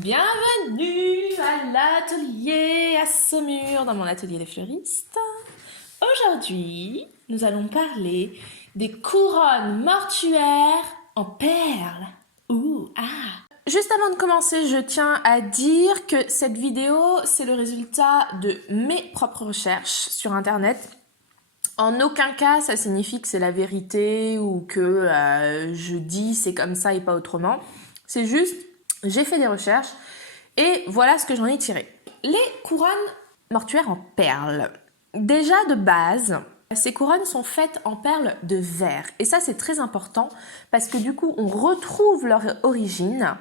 Bienvenue à l'atelier à Saumur, dans mon atelier de fleuriste. Aujourd'hui, nous allons parler des couronnes mortuaires en perles. Juste avant de commencer, je tiens à dire que cette vidéo, c'est le résultat de mes propres recherches sur Internet. En aucun cas, ça signifie que c'est la vérité ou que je dis c'est comme ça et pas autrement. C'est juste, j'ai fait des recherches et voilà ce que j'en ai tiré. Les couronnes mortuaires en perles. Déjà de base, ces couronnes sont faites en perles de verre. Et ça, c'est très important parce que du coup, on retrouve leur origine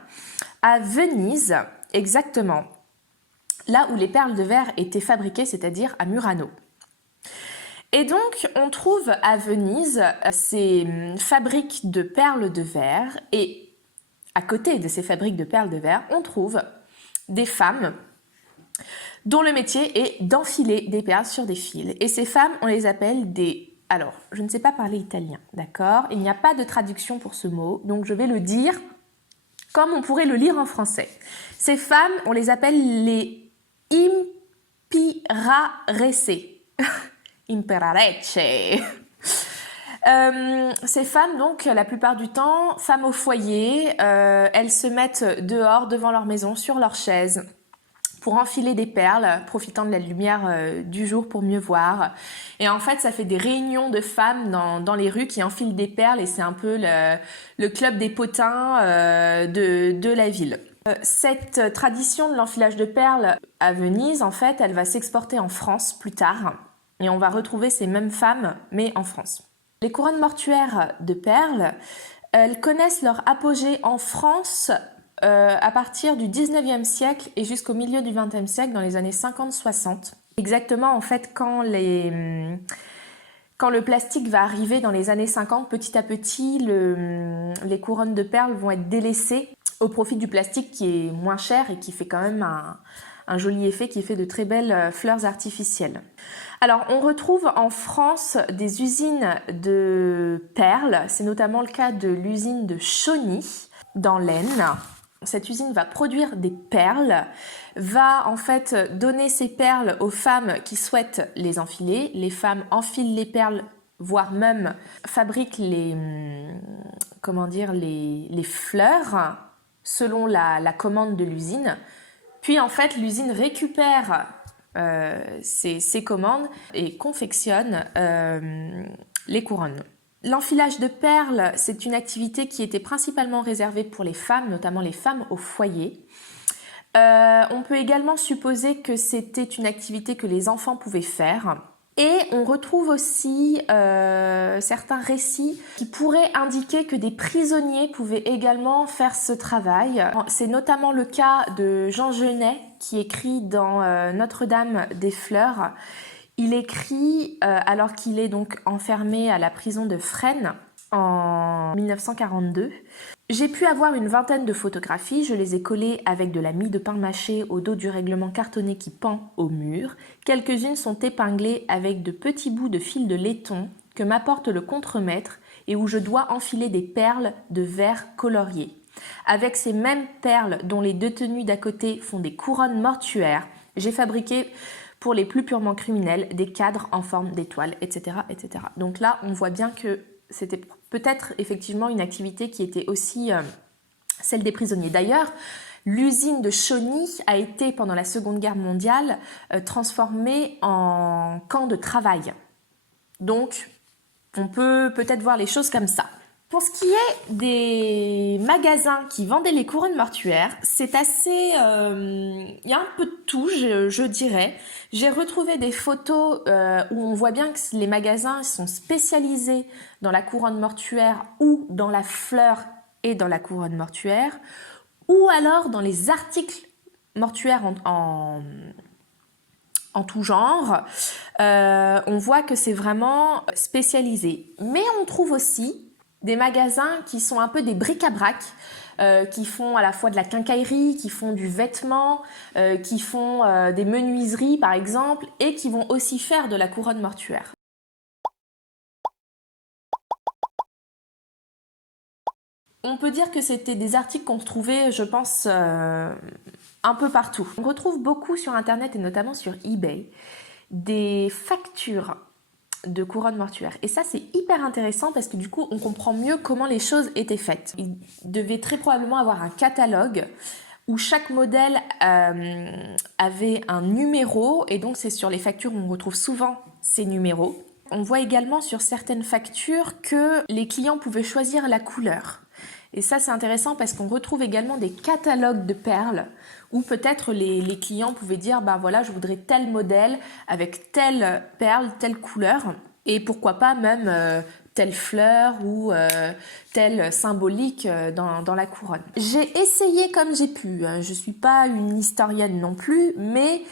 à Venise, exactement là où les perles de verre étaient fabriquées, c'est-à-dire à Murano. Et donc, on trouve à Venise ces fabriques de perles de verre et à côté de ces fabriques de perles de verre, on trouve des femmes dont le métier est d'enfiler des perles sur des fils. Et ces femmes, on les appelle des... Alors, je ne sais pas parler italien, d'accord? Il n'y a pas de traduction pour ce mot, donc je vais le dire comme on pourrait le lire en français. Ces femmes, on les appelle les impiraresse. Imperarece. Ces femmes, donc, la plupart du temps, femmes au foyer, elles se mettent dehors, devant leur maison, sur leur chaise, pour enfiler des perles, profitant de la lumière du jour pour mieux voir. Et en fait, ça fait des réunions de femmes dans les rues qui enfilent des perles et c'est un peu le club des potins de la ville. Cette tradition de l'enfilage de perles à Venise, en fait, elle va s'exporter en France plus tard. Et on va retrouver ces mêmes femmes, mais en France. Les couronnes mortuaires de perles, elles connaissent leur apogée en France à partir du 19e siècle et jusqu'au milieu du 20e siècle, dans les années 50-60. Exactement, en fait, quand le plastique va arriver dans les années 50, petit à petit, les couronnes de perles vont être délaissées au profit du plastique qui est moins cher et qui fait quand même un joli effet, qui fait de très belles fleurs artificielles. Alors, on retrouve en France des usines de perles. C'est notamment le cas de l'usine de Chauny, dans l'Aisne. Cette usine va produire des perles, va en fait donner ces perles aux femmes qui souhaitent les enfiler. Les femmes enfilent les perles, voire même fabriquent les fleurs selon la commande de l'usine. Puis en fait, l'usine récupère ces commandes et confectionne les couronnes. L'enfilage de perles, c'est une activité qui était principalement réservée pour les femmes, notamment les femmes au foyer. On peut également supposer que c'était une activité que les enfants pouvaient faire. Et on retrouve aussi certains récits qui pourraient indiquer que des prisonniers pouvaient également faire ce travail. C'est notamment le cas de Jean Genet qui écrit dans Notre-Dame des Fleurs. Il écrit alors qu'il est donc enfermé à la prison de Fresnes en 1942. J'ai pu avoir une vingtaine de photographies, je les ai collées avec de la mie de pain mâché au dos du règlement cartonné qui pend au mur. Quelques-unes sont épinglées avec de petits bouts de fil de laiton que m'apporte le contremaître et où je dois enfiler des perles de verre coloriées. Avec ces mêmes perles dont les deux tenues d'à côté font des couronnes mortuaires, j'ai fabriqué pour les plus purement criminels des cadres en forme d'étoiles, etc., etc. Donc là, on voit bien que c'était peut-être effectivement une activité qui était aussi celle des prisonniers. D'ailleurs, l'usine de Chauny a été, pendant la Seconde Guerre mondiale, transformée en camp de travail. Donc, on peut peut-être voir les choses comme ça. Pour ce qui est des magasins qui vendaient les couronnes mortuaires, c'est assez... il y a un peu de tout, je dirais. J'ai retrouvé des photos où on voit bien que les magasins sont spécialisés dans la couronne mortuaire ou dans la fleur et dans la couronne mortuaire, ou alors dans les articles mortuaires en tout genre. On voit que c'est vraiment spécialisé. Mais on trouve aussi des magasins qui sont un peu des bric-à-brac, qui font à la fois de la quincaillerie, qui font du vêtement, qui font des menuiseries par exemple, et qui vont aussi faire de la couronne mortuaire. On peut dire que c'était des articles qu'on retrouvait, je pense, un peu partout. On retrouve beaucoup sur Internet et notamment sur eBay des factures de couronnes mortuaires. Et ça, c'est hyper intéressant parce que du coup, on comprend mieux comment les choses étaient faites. Il devait très probablement avoir un catalogue où chaque modèle avait un numéro, et donc c'est sur les factures où on retrouve souvent ces numéros. On voit également sur certaines factures que les clients pouvaient choisir la couleur. Et ça, c'est intéressant parce qu'on retrouve également des catalogues de perles où peut-être les clients pouvaient dire bah voilà, je voudrais tel modèle avec telle perle, telle couleur, et pourquoi pas même telle fleur ou telle symbolique dans la couronne. J'ai essayé comme j'ai pu, hein. Je suis pas une historienne non plus, mais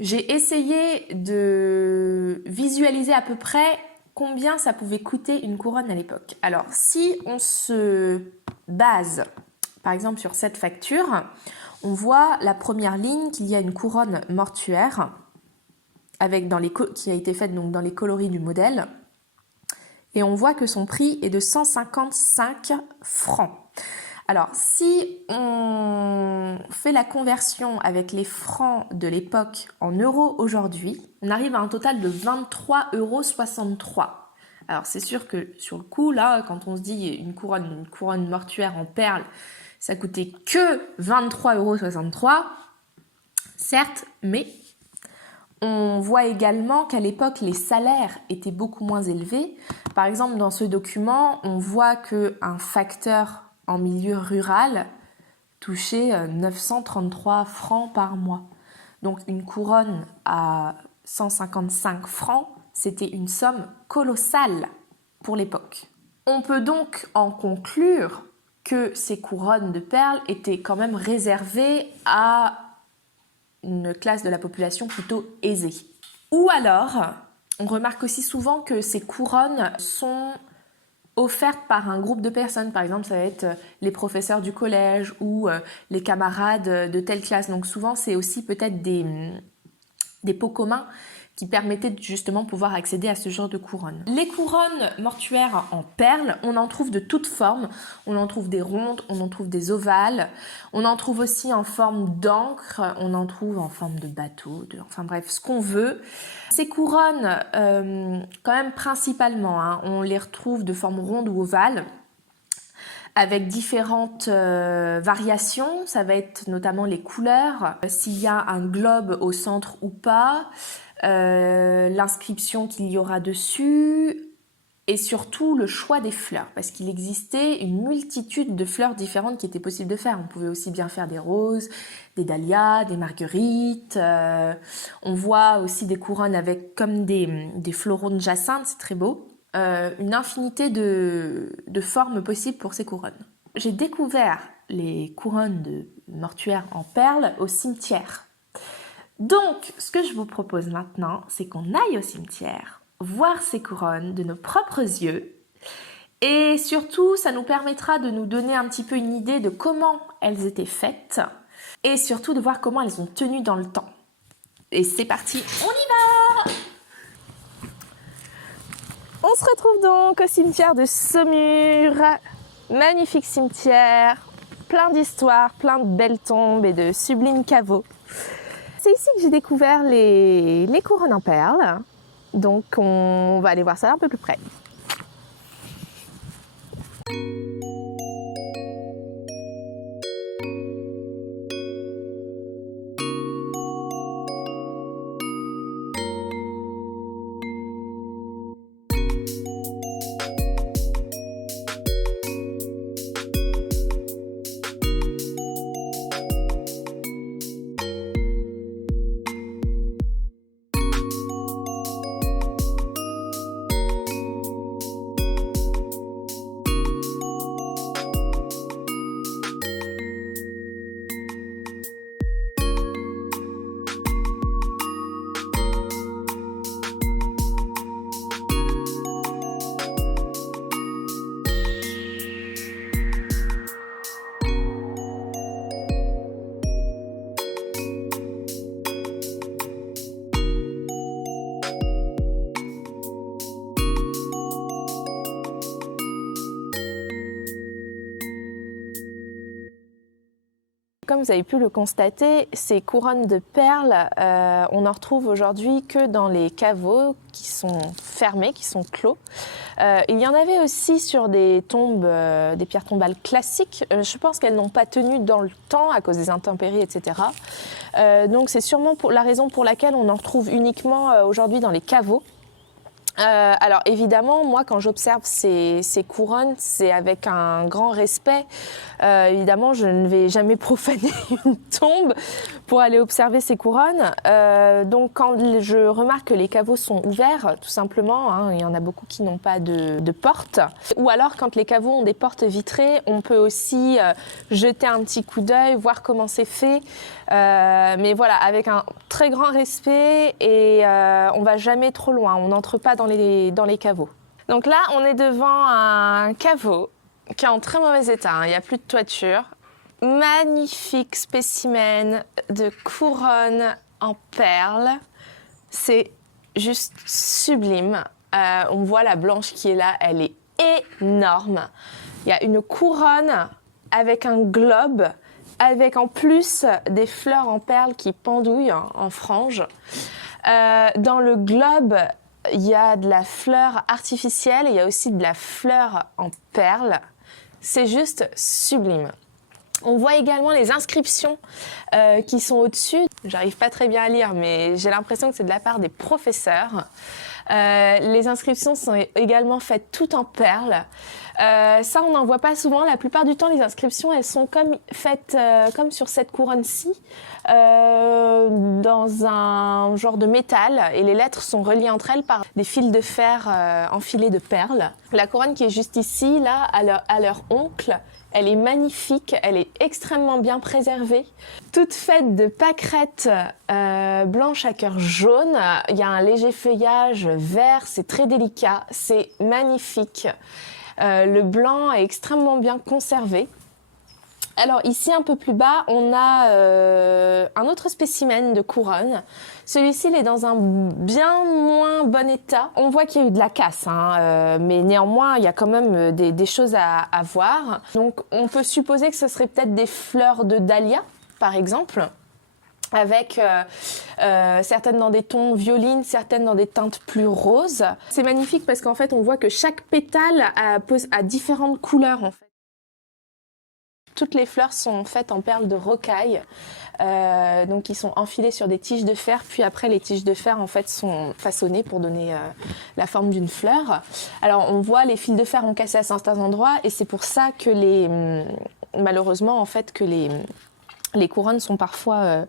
j'ai essayé de visualiser à peu près combien ça pouvait coûter une couronne à l'époque. Alors, si on se base, par exemple, sur cette facture, on voit la première ligne qu'il y a une couronne mortuaire qui a été faite donc dans les coloris du modèle. Et on voit que son prix est de 155 francs. Alors, si on fait la conversion avec les francs de l'époque en euros aujourd'hui, on arrive à un total de 23,63 €. Alors, c'est sûr que sur le coup, là, quand on se dit une couronne mortuaire en perles, ça coûtait que 23,63 €, certes, mais on voit également qu'à l'époque, les salaires étaient beaucoup moins élevés. Par exemple, dans ce document, on voit qu'un facteur en milieu rural touchait 933 francs par mois. Donc une couronne à 155 francs, c'était une somme colossale pour l'époque. On peut donc en conclure que ces couronnes de perles étaient quand même réservées à une classe de la population plutôt aisée. Ou alors, on remarque aussi souvent que ces couronnes sont offertes par un groupe de personnes. Par exemple, ça va être les professeurs du collège ou les camarades de telle classe. Donc souvent, c'est aussi peut-être des pots communs qui permettaient de justement pouvoir accéder à ce genre de couronnes. Les couronnes mortuaires en perles, on en trouve de toutes formes. On en trouve des rondes, on en trouve des ovales, on en trouve aussi en forme d'encre, on en trouve en forme de bateau, enfin bref, ce qu'on veut. Ces couronnes, quand même principalement, hein, on les retrouve de forme ronde ou ovale, avec différentes variations. Ça va être notamment les couleurs, s'il y a un globe au centre ou pas, l'inscription qu'il y aura dessus, et surtout le choix des fleurs, parce qu'il existait une multitude de fleurs différentes qui étaient possibles de faire. On pouvait aussi bien faire des roses, des dahlias, des marguerites. On voit aussi des couronnes avec comme des floraux de jacinthe, c'est très beau. Une infinité de formes possibles pour ces couronnes. J'ai découvert les couronnes de mortuaires en perles au cimetière. Donc, ce que je vous propose maintenant, c'est qu'on aille au cimetière, voir ces couronnes de nos propres yeux, et surtout, ça nous permettra de nous donner un petit peu une idée de comment elles étaient faites, et surtout de voir comment elles ont tenu dans le temps. Et c'est parti, on y va! On se retrouve donc au cimetière de Saumur. Magnifique cimetière, plein d'histoires, plein de belles tombes et de sublimes caveaux. C'est ici que j'ai découvert les couronnes en perles. Donc on va aller voir ça un peu plus près. vous avez pu le constater, ces couronnes de perles, on en retrouve aujourd'hui que dans les caveaux qui sont fermés, qui sont clos. Il y en avait aussi sur des tombes, des pierres tombales classiques. Je pense qu'elles n'ont pas tenu dans le temps à cause des intempéries, etc. Donc c'est sûrement la raison pour laquelle on en retrouve uniquement aujourd'hui dans les caveaux. Alors évidemment, moi quand j'observe ces couronnes, c'est avec un grand respect. Évidemment, je ne vais jamais profaner une tombe pour aller observer ces couronnes. Donc quand je remarque que les caveaux sont ouverts, tout simplement, hein, il y en a beaucoup qui n'ont pas de porte. Ou alors quand les caveaux ont des portes vitrées, on peut aussi jeter un petit coup d'œil, voir comment c'est fait. Mais voilà, avec un très grand respect et on va jamais trop loin, on n'entre pas dans les caveaux. Donc là, on est devant un caveau qui est en très mauvais état, hein, il n'y a plus de toiture. Magnifique spécimen de couronne en perles, c'est juste sublime. On voit la blanche qui est là, elle est énorme. Il y a une couronne avec un globe, avec en plus des fleurs en perles qui pendouillent en franges. Dans le globe, il y a de la fleur artificielle et il y a aussi de la fleur en perles. C'est juste sublime. On voit également les inscriptions qui sont au-dessus. J'arrive pas très bien à lire, mais j'ai l'impression que c'est de la part des professeurs. Les inscriptions sont également faites toutes en perles. Ça, on n'en voit pas souvent. La plupart du temps, les inscriptions, elles sont faites comme sur cette couronne-ci, dans un genre de métal. Et les lettres sont reliées entre elles par des fils de fer enfilés de perles. La couronne qui est juste ici, là, à leur oncle, elle est magnifique, elle est extrêmement bien préservée. Toute faite de pâquerettes blanches à cœur jaune. Il y a un léger feuillage vert, c'est très délicat, c'est magnifique. Le blanc est extrêmement bien conservé. Alors ici, un peu plus bas, on a un autre spécimen de couronne. Celui-ci, il est dans un bien moins bon état. On voit qu'il y a eu de la casse, hein, mais néanmoins, il y a quand même des choses à voir. Donc on peut supposer que ce serait peut-être des fleurs de dahlia, par exemple, avec certaines dans des tons violines, certaines dans des teintes plus roses. C'est magnifique parce qu'en fait, on voit que chaque pétale a différentes couleurs, en fait. Toutes les fleurs sont faites en perles de rocaille, donc ils sont enfilés sur des tiges de fer, puis après les tiges de fer en fait sont façonnées pour donner la forme d'une fleur. Alors on voit les fils de fer ont cassé à certains endroits et c'est pour ça que malheureusement en fait que les couronnes sont parfois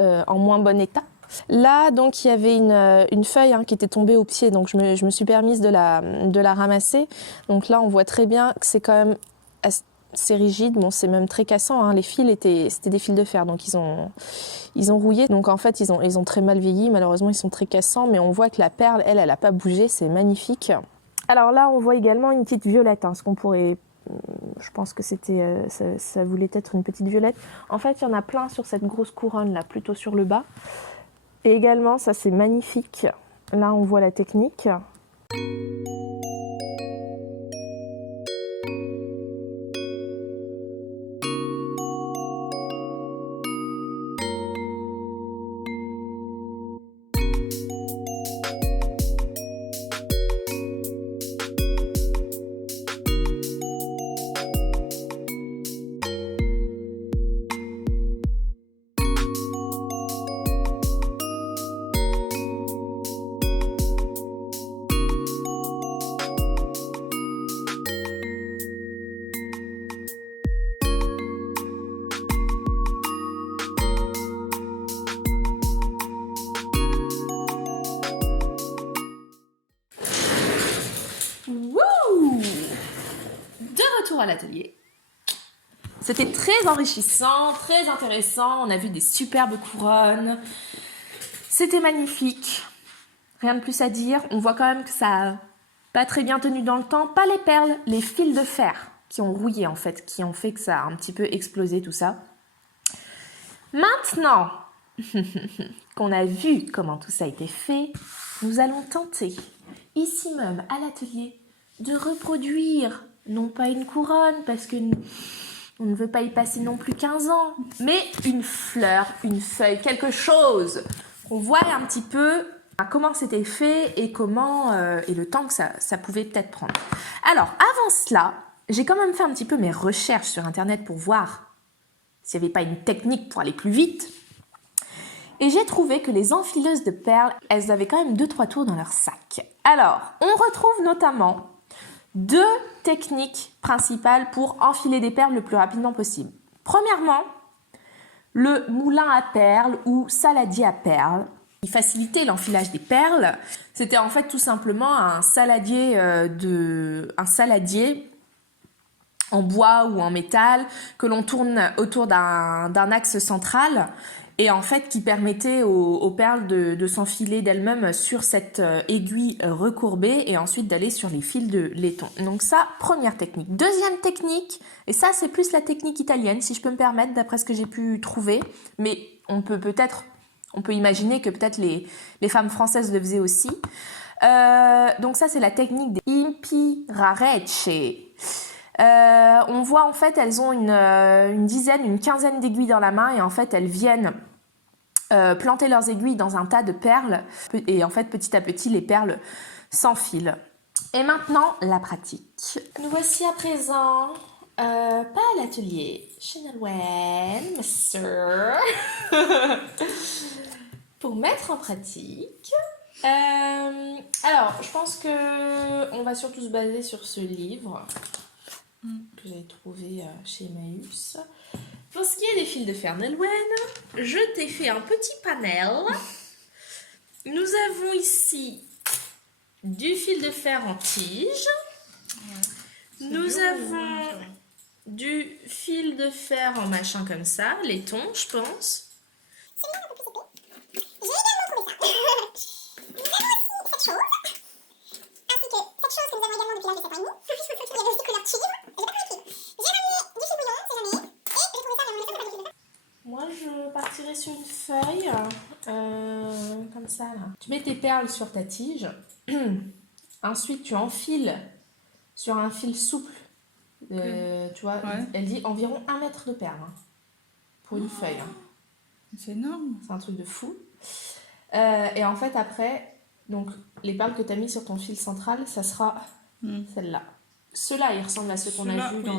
en moins bon état. Là, donc, il y avait une feuille qui était tombée au pied, donc je me suis permise de la ramasser. Donc là, on voit très bien que c'est quand même assez rigide. Bon, c'est même très cassant, hein. Les fils c'était des fils de fer, donc ils ont rouillé. Donc en fait, ils ont très mal vieilli. Malheureusement, ils sont très cassants, mais on voit que la perle, elle a pas bougé. C'est magnifique. Alors là, on voit également une petite violette, ce qu'on pourrait... Je pense que ça voulait être une petite violette. En fait, il y en a plein sur cette grosse couronne là, plutôt sur le bas. Et également, ça c'est magnifique. Là, on voit la technique. À l'atelier. C'était très enrichissant, très intéressant. On a vu des superbes couronnes. C'était magnifique. Rien de plus à dire. On voit quand même que ça n'a pas très bien tenu dans le temps. Pas les perles, les fils de fer qui ont rouillé en fait, qui ont fait que ça a un petit peu explosé tout ça. Maintenant qu'on a vu comment tout ça a été fait, nous allons tenter, ici même à l'atelier, de reproduire non pas une couronne, parce que On ne veut pas y passer non plus 15 ans. Mais une fleur, une feuille, quelque chose. On voit un petit peu comment c'était fait et comment et le temps que ça pouvait peut-être prendre. Alors, avant cela, j'ai quand même fait un petit peu mes recherches sur Internet pour voir s'il n'y avait pas une technique pour aller plus vite. Et j'ai trouvé que les enfileuses de perles, elles avaient quand même 2-3 tours dans leur sac. Alors, on retrouve notamment 2 techniques principales pour enfiler des perles le plus rapidement possible. Premièrement, le moulin à perles ou saladier à perles. Qui facilitait l'enfilage des perles, c'était en fait tout simplement un saladier en bois ou en métal que l'on tourne autour d'un axe central et en fait qui permettait aux perles de s'enfiler d'elles-mêmes sur cette aiguille recourbée et ensuite d'aller sur les fils de laiton. Donc ça, première technique. Deuxième technique, et ça c'est plus la technique italienne si je peux me permettre d'après ce que j'ai pu trouver, mais on peut imaginer que peut-être les femmes françaises le faisaient aussi. Donc ça c'est la technique des impirarecce. On voit en fait elles ont une quinzaine d'aiguilles dans la main et en fait elles viennent planter leurs aiguilles dans un tas de perles et en fait petit à petit les perles s'enfilent. Et maintenant la pratique. Nous voici à présent pas à l'atelier chez Nolwenn, ma sœur, pour mettre en pratique. Alors je pense que on va surtout se baser sur ce livre que j'ai trouvé chez Emmaüs. Pour ce qui est des fils de fer Nolwenn, je t'ai fait un petit panel. Nous avons ici du fil de fer en tige. Nous avons du fil de fer en machin comme ça, laiton, je pense. Celui-là un peu plus épais. J'ai également trouvé ça. Nous avons aussi cette chose. Ainsi que cette chose que nous avons également depuis l'âge de 7 ans et demi. Il y avait aussi couleur tigre. J'ai pas compris. J'ai ramené du fil bouillon, c'est jamais. Et j'ai trouvé ça, mais on ne sait pas du fil de fer. Moi, je partirais sur une feuille, comme ça, là. Tu mets tes perles sur ta tige. Ensuite, tu enfiles sur un fil souple. Tu vois, Ouais. elle dit environ 1 mètre de perles pour une feuille. C'est énorme. C'est un truc de fou. Et en fait, après, donc, les perles que tu as mis sur ton fil central, ça sera celle-là. Ceux-là, ils ressemblent à ceux qu'on a Ceux-là, vus oui. dans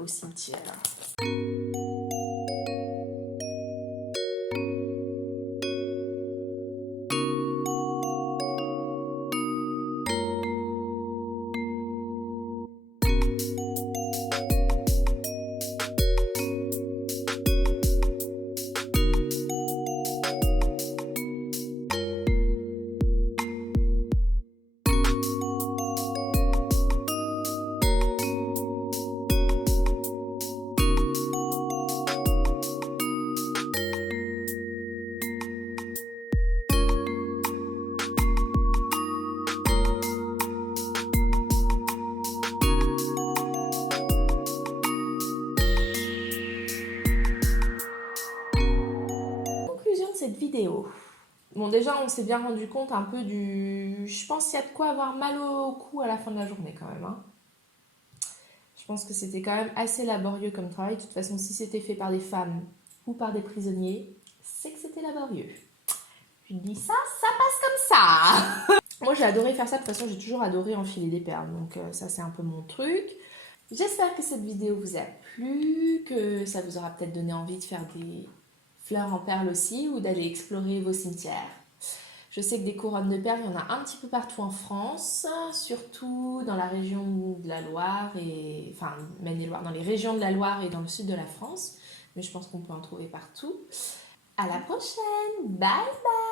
au cimetière. Cette vidéo. Bon, déjà, on s'est bien rendu compte un peu du... Je pense qu'il y a de quoi avoir mal au cou à la fin de la journée quand même. Hein. Je pense que c'était quand même assez laborieux comme travail. De toute façon, si c'était fait par des femmes ou par des prisonniers, c'est que c'était laborieux. Je dis ça, ça passe comme ça. Moi, j'ai adoré faire ça. De toute façon, j'ai toujours adoré enfiler des perles. Donc ça, c'est un peu mon truc. J'espère que cette vidéo vous a plu, que ça vous aura peut-être donné envie de faire des fleurs en perles aussi ou d'aller explorer vos cimetières. Je sais que des couronnes de perles, il y en a un petit peu partout en France, surtout dans la région de la Loire et enfin Maine-et-Loire, dans les régions de la Loire et dans le sud de la France, mais je pense qu'on peut en trouver partout. À la prochaine, bye bye.